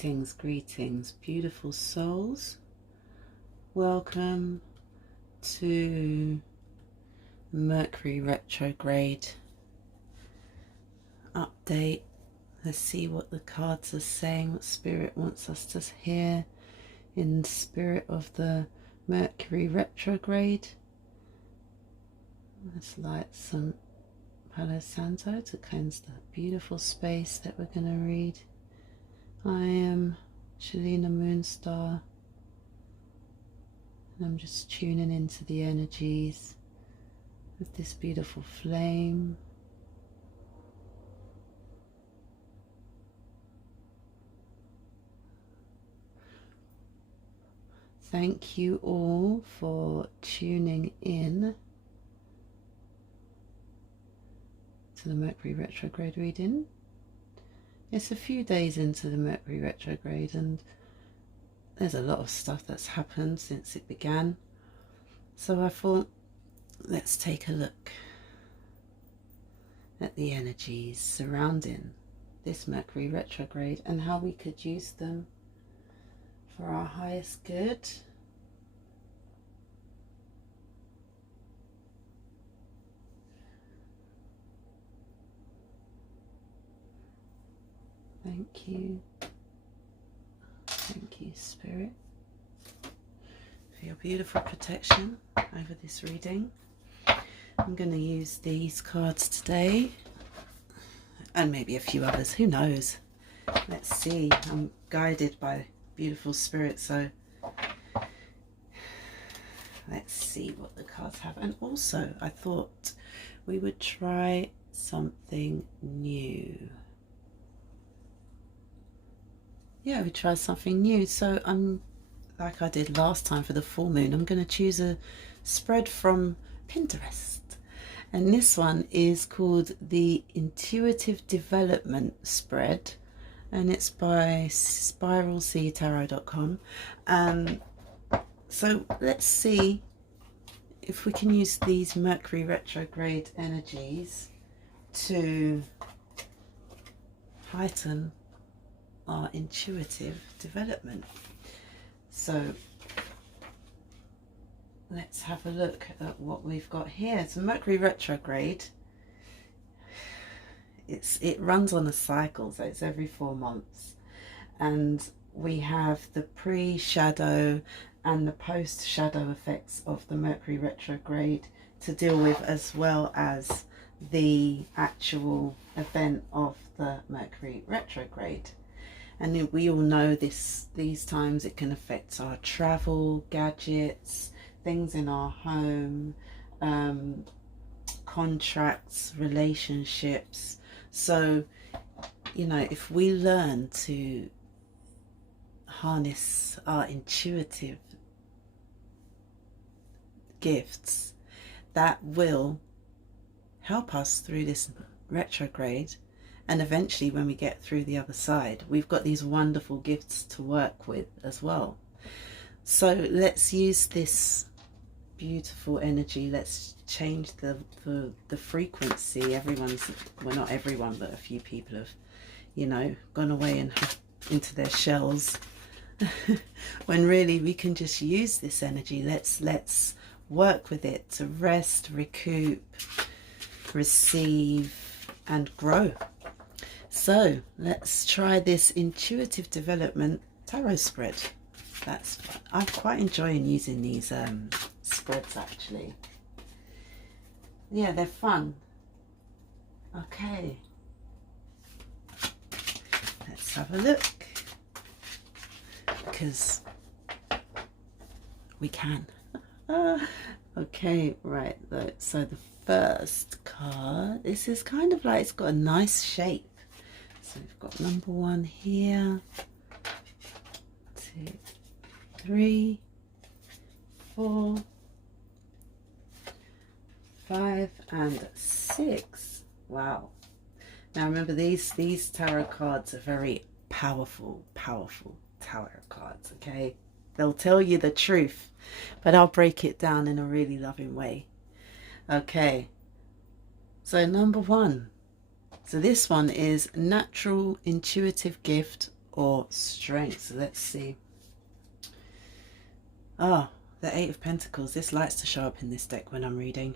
Greetings, greetings, beautiful souls. Welcome to Mercury Retrograde update. Let's see what the cards are saying, what Spirit wants us to hear in the spirit of the Mercury Retrograde. Let's light some Palo Santo to cleanse the beautiful space that we're going to read. I am Shaleena Moonstar, and I'm just tuning into the energies of this beautiful flame. Thank you all for tuning in to the Mercury Retrograde reading. It's a few days into the Mercury Retrograde and there's a lot of stuff that's happened since it began. So I thought, let's take a look at the energies surrounding this Mercury Retrograde and how we could use them for our highest good. Thank you. Thank you, Spirit, for your beautiful protection over this reading. I'm going to use these cards today and maybe a few others, who knows. Let's see. I'm guided by beautiful Spirit, so let's see what the cards have. And also I thought we would try something new. Yeah, we try something new. So I'm, like I did last time for the full moon, I'm going to choose a spread from Pinterest. And this one is called the Intuitive Development Spread. And it's by spiralseatarot.com. So let's see if we can use these Mercury retrograde energies to heighten our intuitive development. So let's have a look at what we've got here. So Mercury retrograde, it runs on a cycle, so it's every 4 months, and we have the pre-shadow and the post-shadow effects of the Mercury retrograde to deal with, as well as the actual event of the Mercury retrograde. And we all know these times it can affect our travel, gadgets, things in our home, contracts, relationships. So, you know, if we learn to harness our intuitive gifts, that will help us through this retrograde. And eventually when we get through the other side, we've got these wonderful gifts to work with as well. So let's use this beautiful energy. Let's change the frequency. Well, not everyone, but a few people have, you know, gone away and into their shells. When really we can just use this energy. Let's work with it to rest, recoup, receive and grow. So let's try this intuitive development tarot spread. I'm quite enjoying using these spreads actually. Yeah, they're fun. Okay, let's have a look, because we can. Okay, right, so the first card, this is kind of like, it's got a nice shape. So we've got number 1 here, 2, 3, 4, 5 and 6. Wow. Now remember, these tarot cards are very powerful tarot cards, okay? They'll tell you the truth, but I'll break it down in a really loving way. Okay, so number 1. So this one is natural intuitive gift or strength. So let's see. Ah, the Eight of Pentacles. This likes to show up in this deck when I'm reading.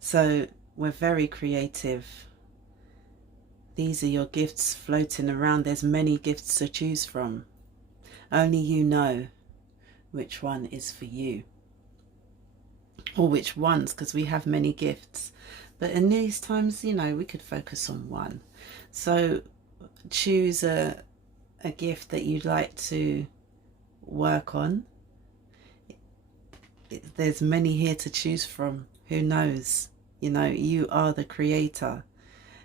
So we're very creative. These are your gifts floating around. There's many gifts to choose from. Only you know which one is for you. Or which ones, because we have many gifts. But in these times, you know, we could focus on one. So choose a gift that you'd like to work on. There's many here to choose from. Who knows? You know, you are the creator.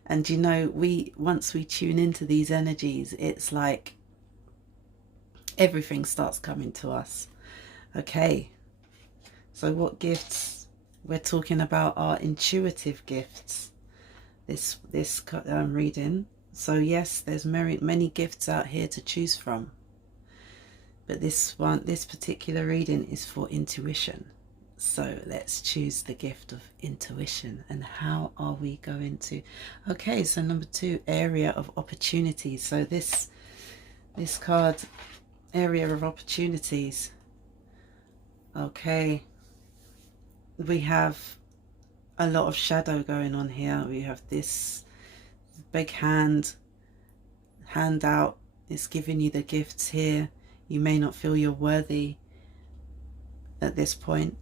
And you know, once we tune into these energies, it's like everything starts coming to us. Okay. So what gifts we're talking about are intuitive gifts. This reading. So yes, there's many gifts out here to choose from. But this particular reading is for intuition. So let's choose the gift of intuition. And how are we going to... Okay, so number 2, area of opportunities. So this card, area of opportunities. Okay. We have a lot of shadow going on here. We have this big hand out. It's giving you the gifts here. You may not feel you're worthy at this point.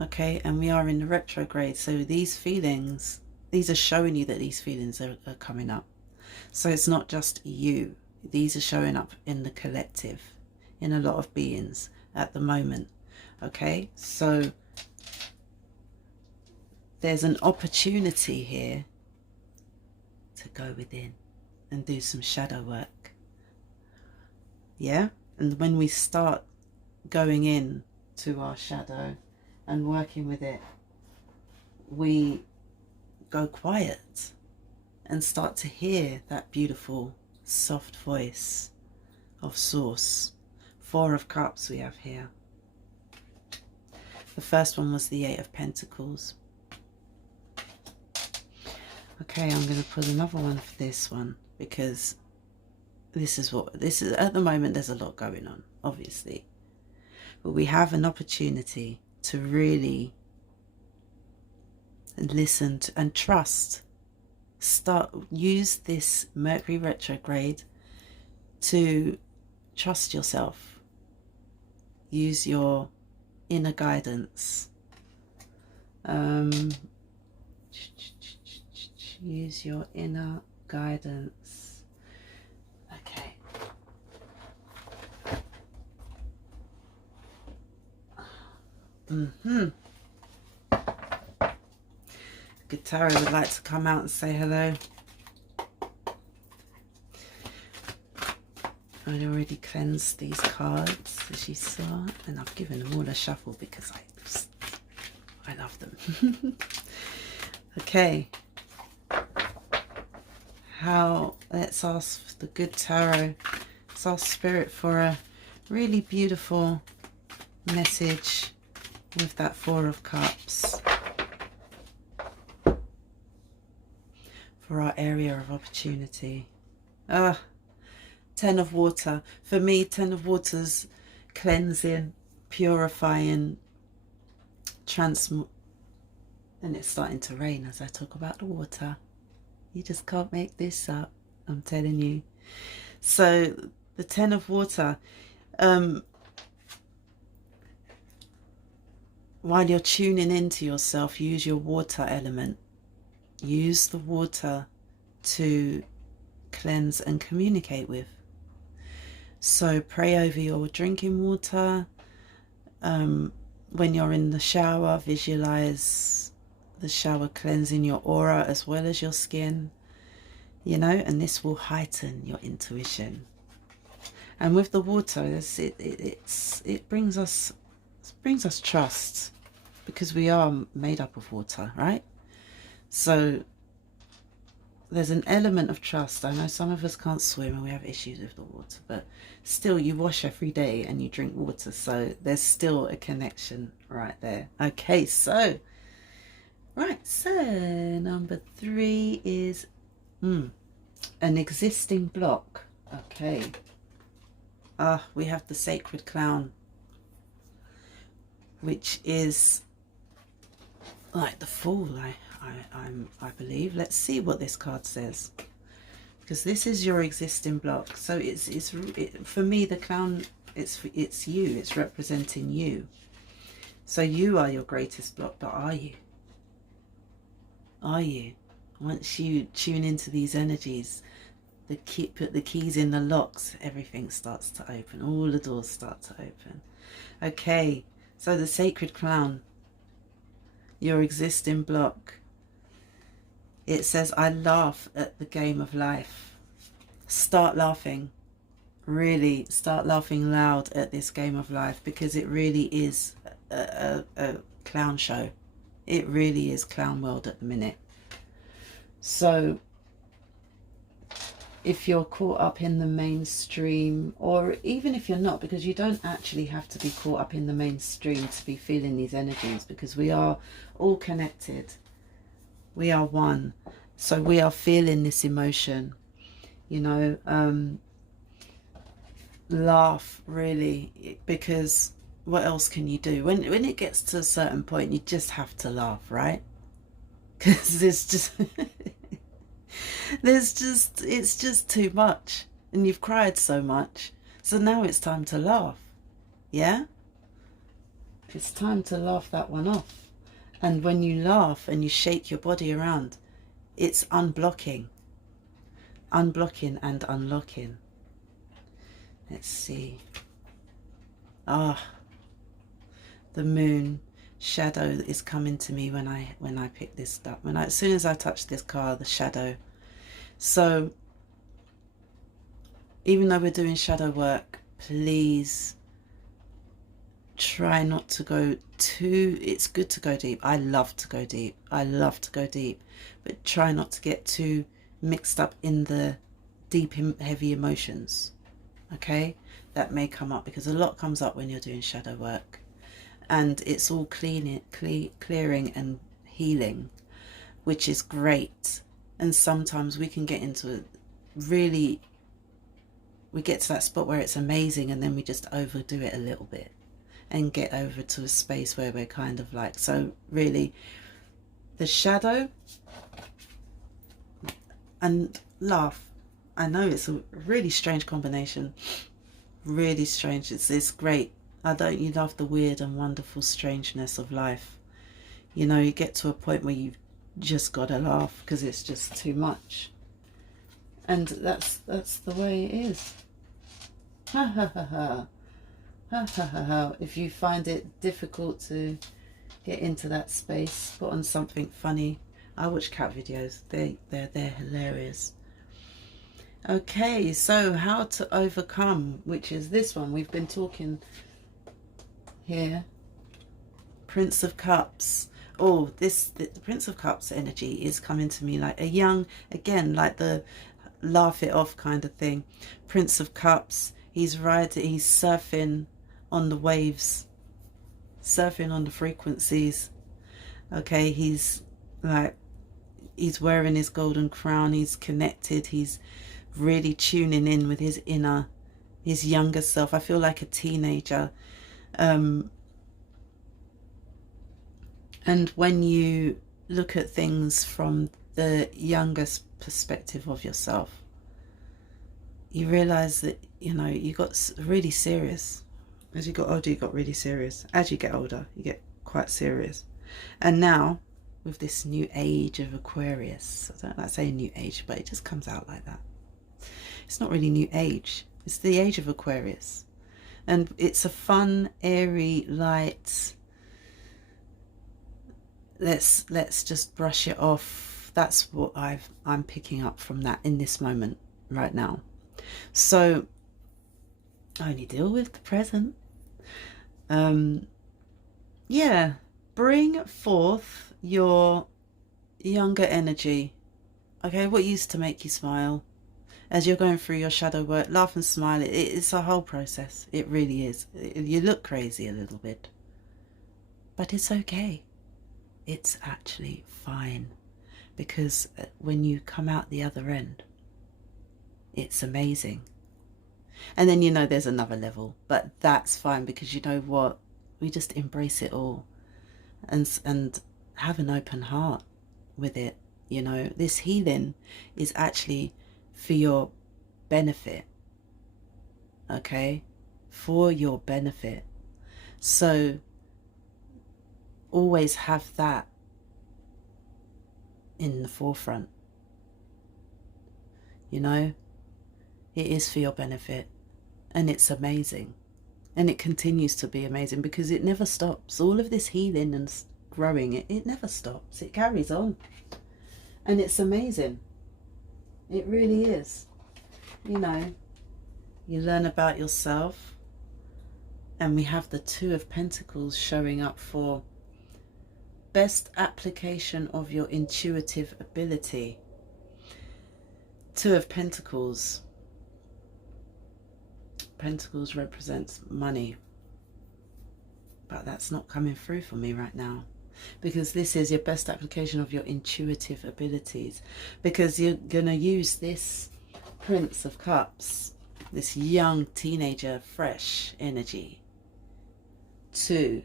Okay, and we are in the retrograde. So these feelings, these are showing you that these feelings are coming up. So it's not just you. These are showing up in the collective, in a lot of beings at the moment. Okay, so there's an opportunity here to go within and do some shadow work. Yeah, and when we start going in to our shadow and working with it, we go quiet and start to hear that beautiful soft voice of Source. 4 of Cups we have here. The first one was the 8 of Pentacles. Okay, I'm going to put another one for this one, because this is at the moment. There's a lot going on, obviously, but we have an opportunity to really listen to and trust. Use this Mercury retrograde to trust yourself. Use your inner guidance. Use your inner guidance. Okay. Good Tarot would like to come out and say hello. I'd already cleansed these cards, as you saw, and I've given them all a shuffle because I love them. Okay. Let's ask the good tarot. Let's ask Spirit for a really beautiful message with that 4 of Cups for our area of opportunity. 10 of Water. For me, 10 of Water's cleansing, purifying, and it's starting to rain as I talk about the water. You just can't make this up, I'm telling you. So the 10 of Water, while you're tuning into yourself, use your water element. Use the water to cleanse and communicate with. So pray over your drinking water. When you're in the shower, visualize the shower cleansing your aura as well as your skin, you know, and this will heighten your intuition. And with the water, it brings us trust, because we are made up of water, right? So there's an element of trust. I know some of us can't swim and we have issues with the water, but still, you wash every day and you drink water, so there's still a connection right there. Okay, so number 3 is an existing block. Okay, We have the Sacred Clown, which is like the Fool, I believe. Let's see what this card says, because this is your existing block. So for me, the Clown, it's you. It's representing you. So you are your greatest block, but are you? Are you? Once you tune into these energies, put the keys in the locks, everything starts to open. All the doors start to open. Okay, so the Sacred Clown, your existing block. It says, I laugh at the game of life. Start laughing. Really start laughing loud at this game of life, because it really is a clown show. It really is clown world at the minute. So if you're caught up in the mainstream, or even if you're not, because you don't actually have to be caught up in the mainstream to be feeling these energies, because we are all connected. We are one. So we are feeling this emotion, you know. Laugh, really, because what else can you do? When it gets to a certain point, you just have to laugh, right? Because it's just it's just too much, and you've cried so much, so now it's time to laugh. Yeah, it's time to laugh that one off. And when you laugh and you shake your body around, it's unblocking and unlocking. Let's see. The moon shadow is coming to me when I pick this up. As soon as I touch this card, the shadow. So even though we're doing shadow work, please try not to go too, it's good to go deep. I love to go deep. But try not to get too mixed up in the deep, heavy emotions. Okay, that may come up, because a lot comes up when you're doing shadow work, and it's all clearing and healing, which is great. And sometimes we can get into we get to that spot where it's amazing, and then we just overdo it a little bit and get over to a space where we're kind of like, so really the shadow and laugh. I know it's a really strange combination, really strange. It's great. You love the weird and wonderful strangeness of life. You know, you get to a point where you've just got to laugh because it's just too much, and that's the way it is. Ha ha ha ha. Ha ha ha ha. If you find it difficult to get into that space, put on something funny. I watch cat videos. They're hilarious. Okay, so how to overcome, which is this one. We've been talking here. Prince of Cups. Oh, the Prince of Cups energy is coming to me like a young, again, like the laugh it off kind of thing. Prince of Cups. He's surfing on the waves, surfing on the frequencies. Okay, he's wearing his golden crown. He's connected. He's really tuning in with his younger self. I feel like a teenager. And when you look at things from the youngest perspective of yourself, you realize that, you know, you got really serious. As you got older, you got really serious. As you get older, you get quite serious. And now, with this new age of Aquarius, I don't like saying new age, but it just comes out like that. It's not really new age. It's the age of Aquarius. And it's a fun, airy, light, let's just brush it off. That's what I'm picking up from that in this moment right now. So only deal with the present. Yeah, bring forth your younger energy. Okay, what used to make you smile? As you're going through your shadow work, laugh and smile. It's a whole process. It really is. You look crazy a little bit, but it's okay. It's actually fine, because when you come out the other end, it's amazing. And then, you know, there's another level, but that's fine, because you know what? We just embrace it all and have an open heart with it. You know, this healing is actually for your benefit, okay? For your benefit. So always have that in the forefront. You know, it is for your benefit, and it's amazing, and it continues to be amazing because it never stops. All of this healing and growing, it never stops. It carries on, and it's amazing. It really is. You know, you learn about yourself, and we have the Two of Pentacles showing up for best application of your intuitive ability. Two of Pentacles. Pentacles represents money, but that's not coming through for me right now, because this is your best application of your intuitive abilities, because you're going to use this Prince of Cups, this young teenager, fresh energy, to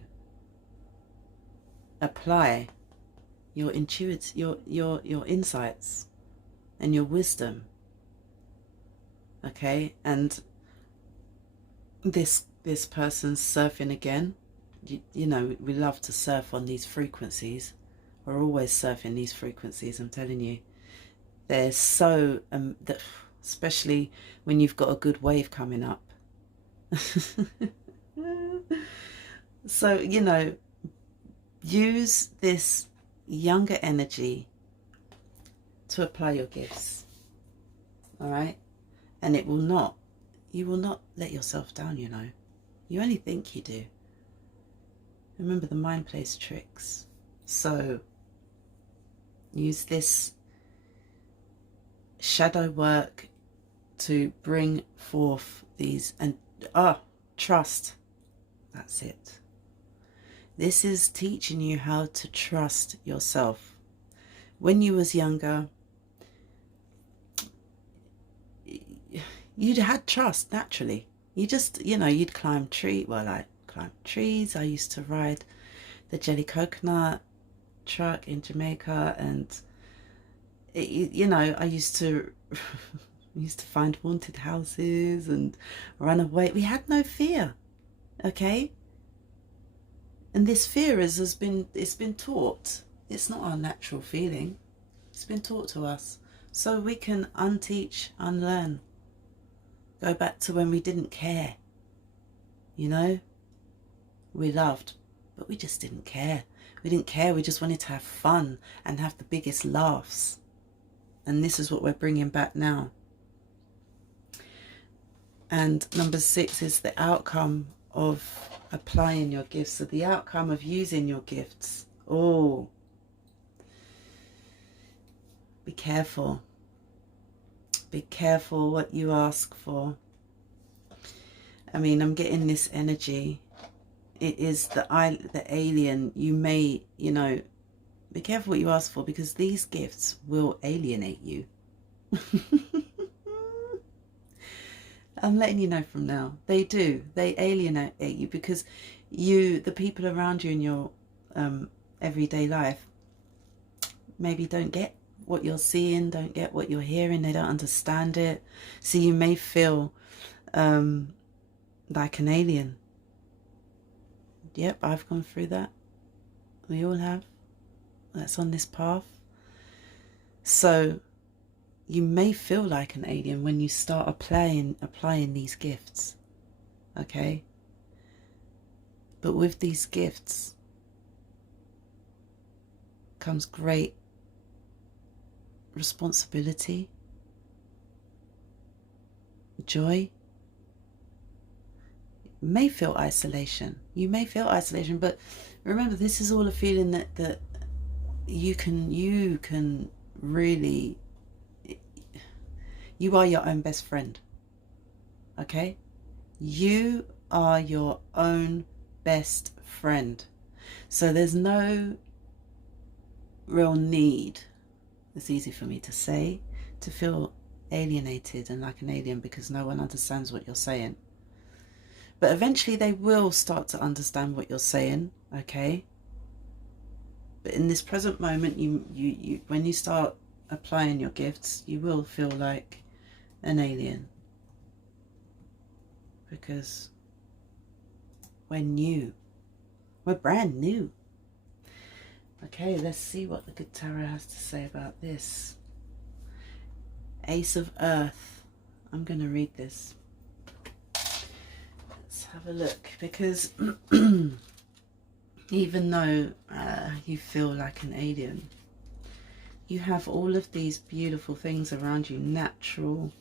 apply your your insights and your wisdom. Okay, and this person's surfing again. You know, we love to surf on these frequencies. We're always surfing these frequencies, I'm telling you. They're so especially when you've got a good wave coming up. So, you know, use this younger energy to apply your gifts. All right? And it will not, you will not let yourself down, you know. You only think you do. Remember, the mind plays tricks. So use this shadow work to bring forth these, and trust. That's it. This is teaching you how to trust yourself. When you was younger, you'd had trust naturally. You just, you know, you'd climb trees. Well, I climbed trees. I used to ride the jelly coconut truck in Jamaica, and you know, I used to find haunted houses and run away. We had no fear, okay? And this fear it's been taught. It's not our natural feeling. It's been taught to us. So we can unteach, unlearn. Go back to when we didn't care. You know? We loved, but we just didn't care. We didn't care. We just wanted to have fun and have the biggest laughs. And this is what we're bringing back now. And number 6 is the outcome of applying your gifts. So the outcome of using your gifts. Oh, be careful. Be careful what you ask for. I mean, I'm getting this energy. It is the alien. You may, you know, be careful what you ask for, because these gifts will alienate you. I'm letting you know from now. They do. They alienate you, because the people around you in your everyday life maybe don't get what you're seeing, don't get what you're hearing, they don't understand it. So you may feel like an alien. Yep, I've gone through that. We all have. That's on this path. So you may feel like an alien when you start applying these gifts, okay? But with these gifts comes great responsibility, joy. You may feel isolation. You may feel isolation, but remember, this is all a feeling that you can really. You are your own best friend, okay? You are your own best friend. So there's no real need, it's easy for me to say, to feel alienated and like an alien because no one understands what you're saying. But eventually they will start to understand what you're saying, okay? But in this present moment, you when you start applying your gifts, you will feel like an alien. Because we're new. We're brand new. Okay, let's see what the good tarot has to say about this. Ace of Earth. I'm going to read this. Let's have a look. Because even though you feel like an alien, you have all of these beautiful things around you. Natural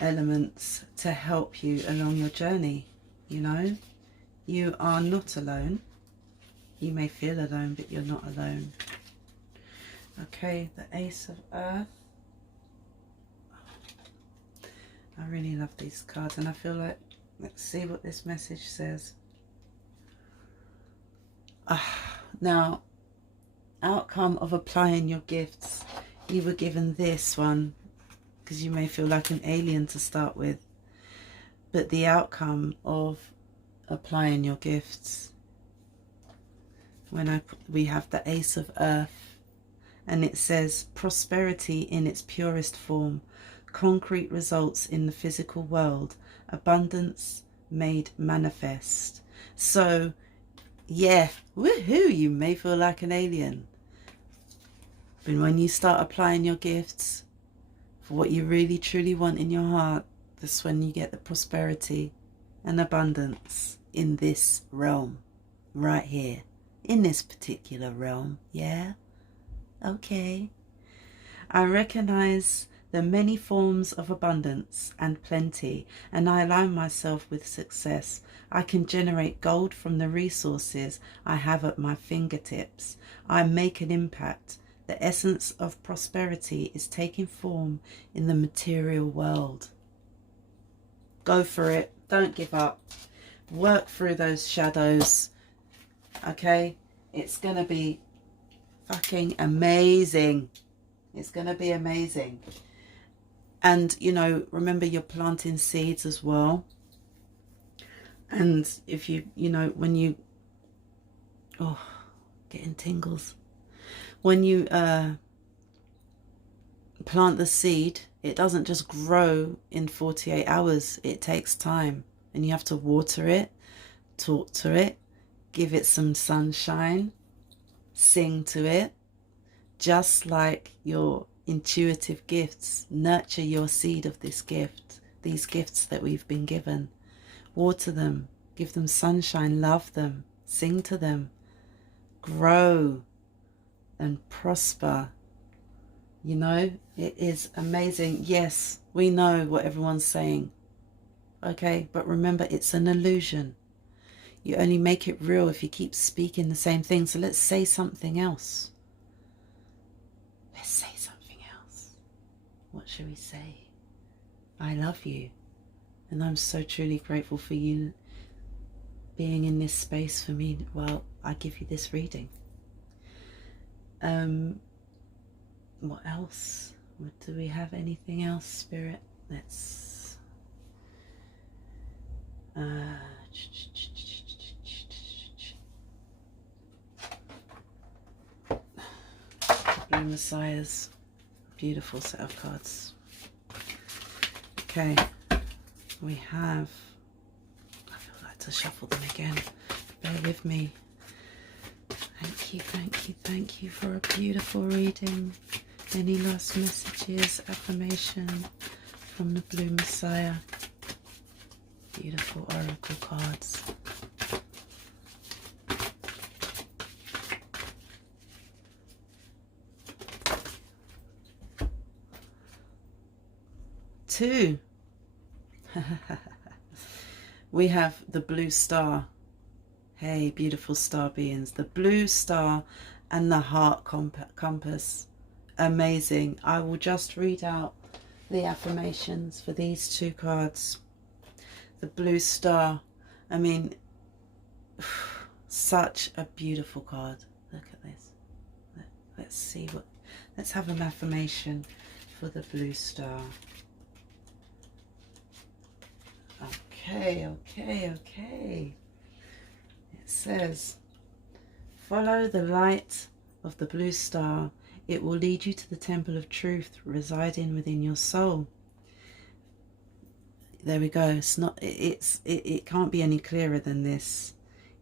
elements to help you along your journey. You know, you are not alone. You may feel alone, but you're not alone. Okay, the Ace of Earth. I really love these cards, and I feel like, let's see what this message says. Now, outcome of applying your gifts. You were given this one because you may feel like an alien to start with. But the outcome of applying your gifts, we have the Ace of Earth, and it says prosperity in its purest form, concrete results in the physical world, abundance made manifest. So yeah, woohoo, you may feel like an alien, but when you start applying your gifts for what you really truly want in your heart, that's when you get the prosperity and abundance in this realm right here, in this particular realm. Yeah, okay. I recognize the many forms of abundance and plenty, and I align myself with success. I can generate gold from the resources I have at my fingertips. I make an impact. The essence of prosperity is taking form in the material world. Go for it. Don't give up. Work through those shadows. Okay? It's going to be fucking amazing. It's going to be amazing. And, you know, remember you're planting seeds as well. And if you know, when you... Oh, getting tingles. When you plant the seed, it doesn't just grow in 48 hours. It takes time. And you have to water it, talk to it, give it some sunshine, sing to it. Just like your intuitive gifts, nurture your seed of this gift, these gifts that we've been given. Water them, give them sunshine, love them, sing to them, grow and prosper. You know, it is amazing. Yes, we know what everyone's saying. Okay, but remember, it's an illusion. You only make it real if you keep speaking the same thing. So let's say something else. Let's say something else. What should we say? I love you. And I'm so truly grateful for you being in this space for me. Well, I give you this reading. What else? Do we have anything else, Spirit? Let's... Blue Messiahs. Beautiful set of cards. Okay, we have... I feel like to shuffle them again. Bear with me. Thank you, thank you, thank you for a beautiful reading. Any last messages, affirmation from the Blue Messiah? Beautiful oracle cards. Two. We have the blue star. Hey, beautiful star beings. The blue star and the heart compass. Amazing. I will just read out the affirmations for these two cards. The blue star. I mean, such a beautiful card. Look at this. Let's see what... Let's have an affirmation for the blue star. Okay. It says, follow the light of the blue star. It will lead you to the temple of truth residing within your soul. There we go. It can't be any clearer than this.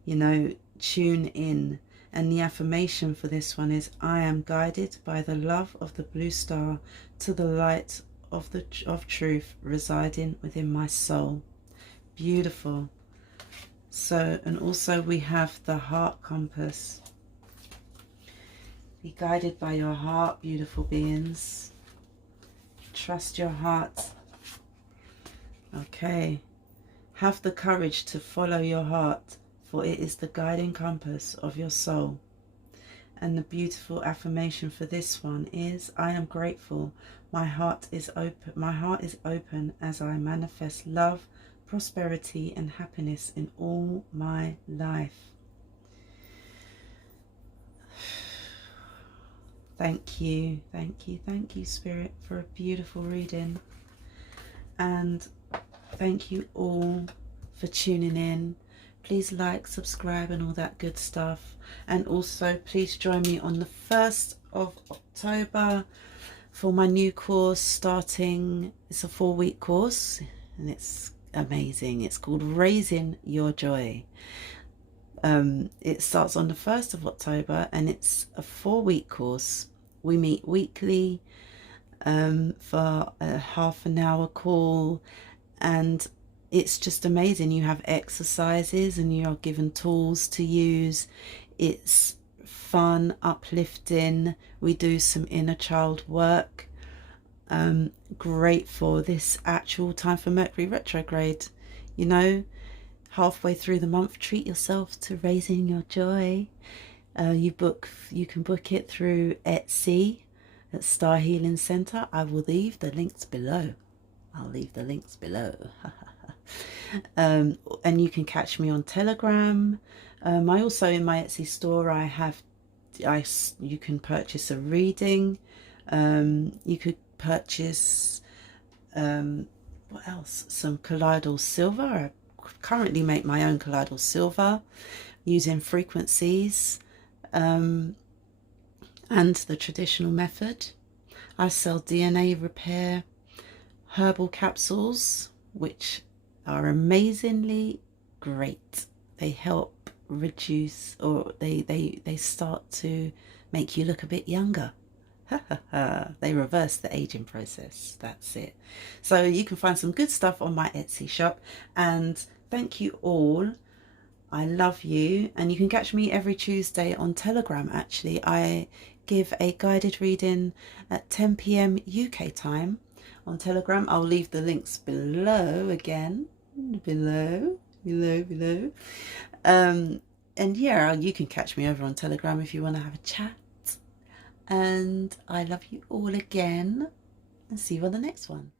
You know, tune in. And the affirmation for this one is, I am guided by the love of the blue star to the light of truth residing within my soul. Beautiful. So, and also we have the heart compass. Be guided by your heart, beautiful beings. Trust your heart. Okay. Have the courage to follow your heart, for it is the guiding compass of your soul. And the beautiful affirmation for this one is, I am grateful. My heart is open. My heart is open as I manifest love, prosperity and happiness in all my life. Thank you, Spirit, for a beautiful reading. And thank you all for tuning in. Please like, subscribe and all that good stuff. And also please join me on the 1st of October for my new course starting. It's a 4-week course and it's amazing. It's called Raising Your Joy. It starts on the 1st of October and it's a 4-week course. We meet weekly for a half an hour call, and it's just amazing. You have exercises and you're given tools to use. It's fun, uplifting. We do some inner child work. Great for this actual time for Mercury retrograde. You know, halfway through the month, treat yourself to Raising Your Joy. You can book it through Etsy at Star Healing Center. I will leave the links below. I'll leave the links below. And you can catch me on Telegram. I also, in my Etsy store, you can purchase a reading. You could purchase what else? Some colloidal silver. I currently make my own colloidal silver using frequencies and the traditional method. I sell DNA repair herbal capsules, which are amazingly great. They help reduce, or they start to make you look a bit younger. They reverse the aging process. That's it. So you can find some good stuff on my Etsy shop. And thank you all. I love you. And you can catch me every Tuesday on Telegram. Actually, I give a guided reading at 10 p.m. UK time on Telegram. I'll leave the links below again. Below. And yeah, you can catch me over on Telegram if you want to have a chat. And I love you all again, and see you on the next one.